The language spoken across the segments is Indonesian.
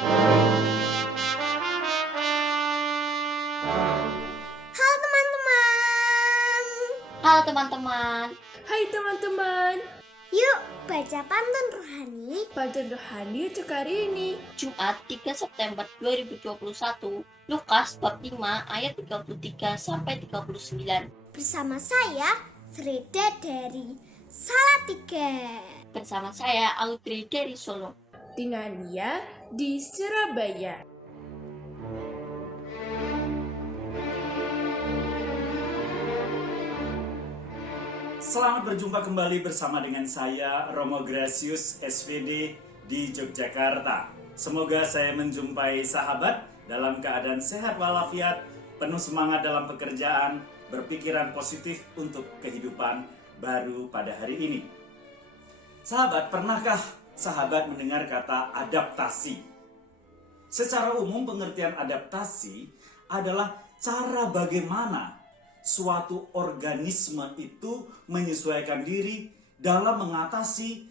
Halo teman-teman. Halo teman-teman, Hai teman-teman, Yuk baca pantun rohani. pantun rohani untuk hari ini. Jumat 3 September 2021, Lukas bab 5 ayat 33 sampai 39. Bersama saya Frida dari Salatiga. Bersama saya Audrey dari Solo. Dengan Nia di Surabaya. Selamat berjumpa kembali bersama dengan saya, Romo Gracius, SVD di Yogyakarta. Semoga saya menjumpai sahabat dalam keadaan sehat walafiat, penuh semangat dalam pekerjaan, berpikiran positif untuk kehidupan baru pada hari ini. Sahabat, pernahkah sahabat mendengar kata adaptasi? Secara umum pengertian adaptasi adalah cara bagaimana suatu organisme itu menyesuaikan diri dalam mengatasi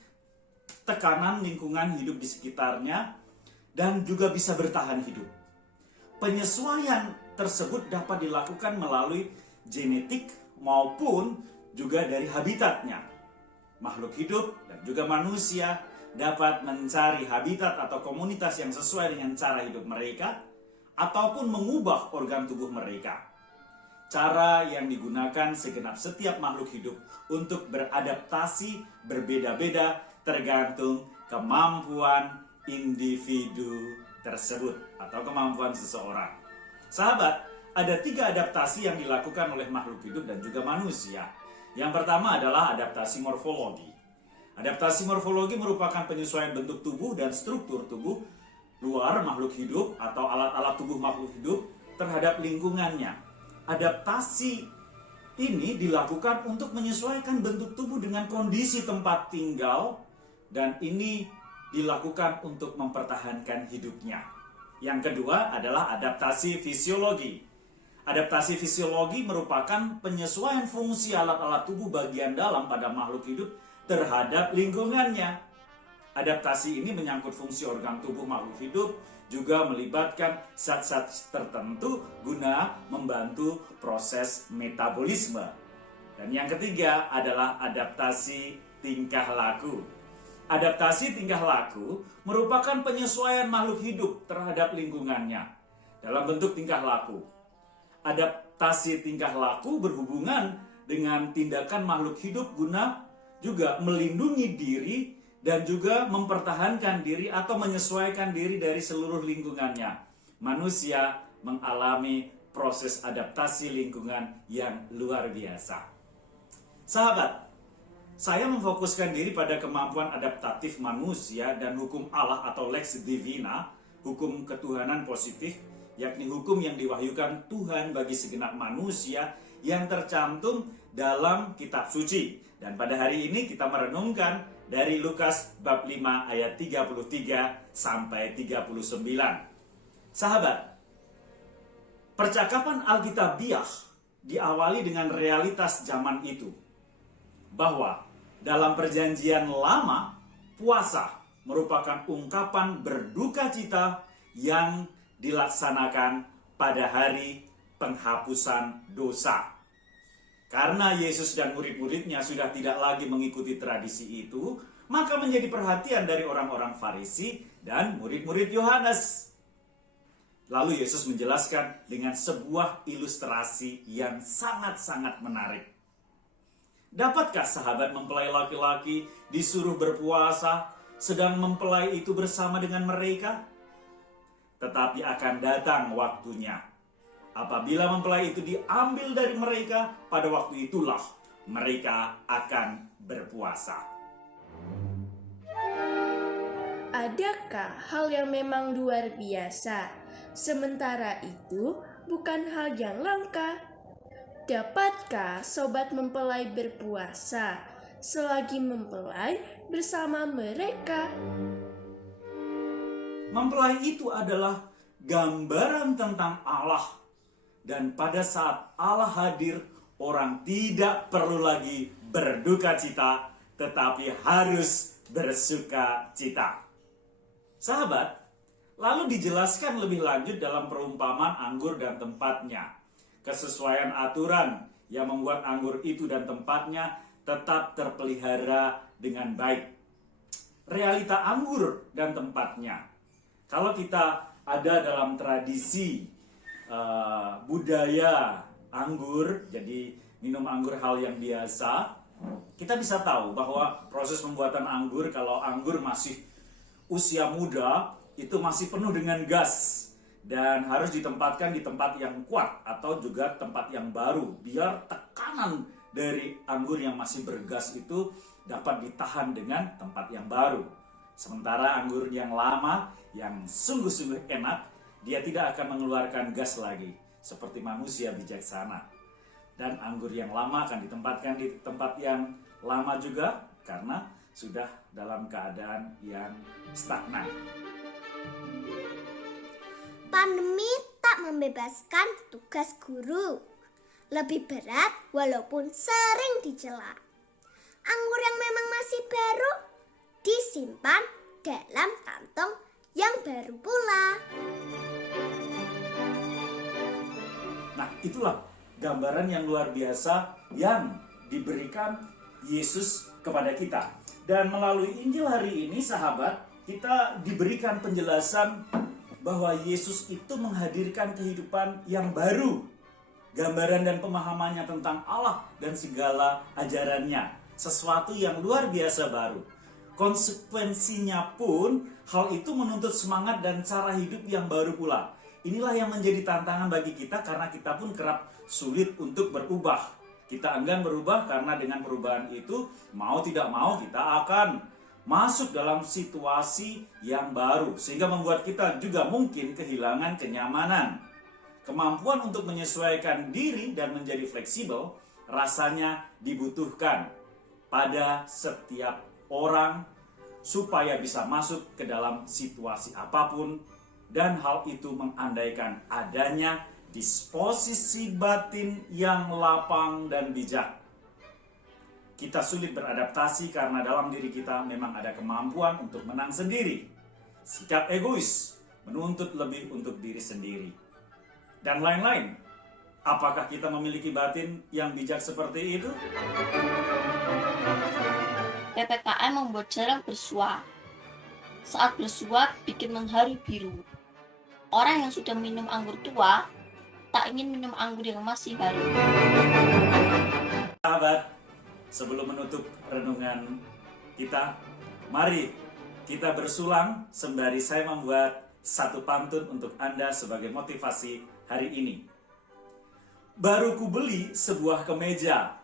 tekanan lingkungan hidup di sekitarnya dan juga bisa bertahan hidup. Penyesuaian tersebut dapat dilakukan melalui genetik maupun juga dari habitatnya. Makhluk hidup dan juga manusia dapat mencari habitat atau komunitas yang sesuai dengan cara hidup mereka ataupun mengubah organ tubuh mereka. Cara yang digunakan segenap setiap makhluk hidup untuk beradaptasi berbeda-beda tergantung kemampuan individu tersebut atau kemampuan seseorang. Sahabat, ada 3 adaptasi yang dilakukan oleh makhluk hidup dan juga manusia. Yang pertama adalah adaptasi morfologi. Adaptasi morfologi merupakan penyesuaian bentuk tubuh dan struktur tubuh luar makhluk hidup atau alat-alat tubuh makhluk hidup terhadap lingkungannya. Adaptasi ini dilakukan untuk menyesuaikan bentuk tubuh dengan kondisi tempat tinggal dan ini dilakukan untuk mempertahankan hidupnya. Yang kedua adalah adaptasi fisiologi. Adaptasi fisiologi merupakan penyesuaian fungsi alat-alat tubuh bagian dalam pada makhluk hidup terhadap lingkungannya. Adaptasi ini menyangkut fungsi organ tubuh makhluk hidup, juga melibatkan zat-zat tertentu guna membantu proses metabolisme. Dan yang ketiga adalah adaptasi tingkah laku. Adaptasi tingkah laku merupakan penyesuaian makhluk hidup terhadap lingkungannya dalam bentuk tingkah laku. Adaptasi tingkah laku berhubungan dengan tindakan makhluk hidup guna juga melindungi diri dan juga mempertahankan diri atau menyesuaikan diri dari seluruh lingkungannya. Manusia mengalami proses adaptasi lingkungan yang luar biasa. Sahabat, saya memfokuskan diri pada kemampuan adaptatif manusia dan hukum Allah atau lex divina, hukum ketuhanan positif, yakni hukum yang diwahyukan Tuhan bagi segenap manusia yang tercantum dalam kitab suci. Dan pada hari ini kita merenungkan dari Lukas bab 5 ayat 33 sampai 39. Sahabat, percakapan Alkitabiah diawali dengan realitas zaman itu, bahwa dalam perjanjian lama, puasa merupakan ungkapan berduka cita yang dilaksanakan pada hari penghapusan dosa. Karena Yesus dan murid-muridnya sudah tidak lagi mengikuti tradisi itu, maka menjadi perhatian dari orang-orang Farisi dan murid-murid Yohanes. Lalu Yesus menjelaskan dengan sebuah ilustrasi yang sangat-sangat menarik. Dapatkah sahabat mempelai laki-laki disuruh berpuasa, sedang mempelai itu bersama dengan mereka? Tetapi akan datang waktunya apabila mempelai itu diambil dari mereka, pada waktu itulah mereka akan berpuasa. Adakah hal yang memang luar biasa, sementara itu bukan hal yang langka? Dapatkah sobat mempelai berpuasa selagi mempelai bersama mereka? Mempelai itu adalah gambaran tentang Allah. Dan pada saat Allah hadir, orang tidak perlu lagi berduka cita, tetapi harus bersuka cita. Sahabat, Lalu dijelaskan lebih lanjut dalam perumpamaan anggur dan tempatnya. Kesesuaian aturan yang membuat anggur itu dan tempatnya tetap terpelihara dengan baik. Realita anggur dan tempatnya. Kalau kita ada dalam tradisi budaya anggur, jadi minum anggur hal yang biasa, kita bisa tahu bahwa proses pembuatan anggur, kalau anggur masih usia muda, itu masih penuh dengan gas dan harus ditempatkan di tempat yang kuat atau juga tempat yang baru biar tekanan dari anggur yang masih bergas itu dapat ditahan dengan tempat yang baru. Sementara anggur yang lama yang sungguh-sungguh enak, dia tidak akan mengeluarkan gas lagi seperti manusia bijaksana. Dan anggur yang lama akan ditempatkan di tempat yang lama juga karena sudah dalam keadaan yang stagnan. Pandemi tak membebaskan tugas guru. Lebih berat walaupun sering dicela. Anggur yang memang masih baru disimpan dalam kantong yang baru pula. Nah, itulah gambaran yang luar biasa yang diberikan Yesus kepada kita. Dan melalui Injil hari ini, sahabat, kita diberikan penjelasan bahwa Yesus itu menghadirkan kehidupan yang baru. Gambaran dan pemahamannya tentang Allah dan segala ajarannya. Sesuatu yang luar biasa baru. Konsekuensinya pun, hal itu menuntut semangat dan cara hidup yang baru pula. Inilah yang menjadi tantangan bagi kita karena kita pun kerap sulit untuk berubah. Kita enggan berubah karena dengan perubahan itu, mau tidak mau kita akan masuk dalam situasi yang baru, sehingga membuat kita juga mungkin kehilangan kenyamanan. Kemampuan untuk menyesuaikan diri dan menjadi fleksibel rasanya dibutuhkan pada setiap orang supaya bisa masuk ke dalam situasi apapun, dan hal itu mengandaikan adanya disposisi batin yang lapang dan bijak. Kita sulit beradaptasi karena dalam diri kita memang ada kemampuan untuk menang sendiri. Sikap egois, menuntut lebih untuk diri sendiri. Dan lain-lain. Apakah kita memiliki batin yang bijak seperti itu? PPKM membuat jarang bersua. Saat bersua bikin mengharu biru. Orang yang sudah minum anggur tua tak ingin minum anggur yang masih baru. Sahabat, sebelum menutup renungan kita, mari kita bersulang sembari saya membuat satu pantun untuk Anda sebagai motivasi hari ini. Baru kubeli sebuah kemeja,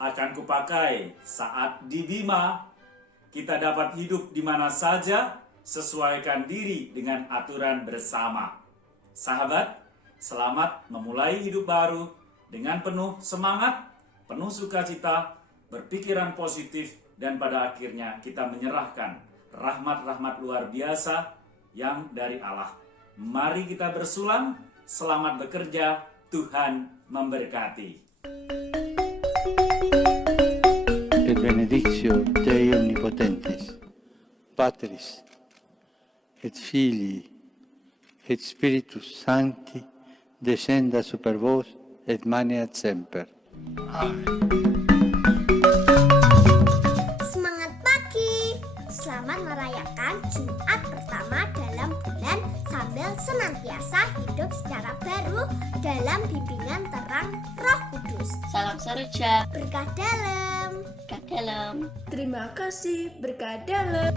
akan kupakai saat di Bima. Kita dapat hidup di mana saja, sesuaikan diri dengan aturan bersama. Sahabat, selamat memulai hidup baru dengan penuh semangat, penuh sukacita, berpikiran positif, dan pada akhirnya kita menyerahkan rahmat-rahmat luar biasa yang dari Allah. Mari kita bersulang, selamat bekerja, Tuhan memberkati. Et benedictio Dei Omnipotentis, Patris, et Filii, et Spiritus Sancti, descenda super vos, et maneat semper. Amen. Semangat pagi! Selamat merayakan Jumat pertama dalam bulan sambil senantiasa hidup secara baru dalam bimbingan terang Roh Kudus. Salam Sareja, Berkah dalam. berkah dalam. Terima kasih, berkah dalam.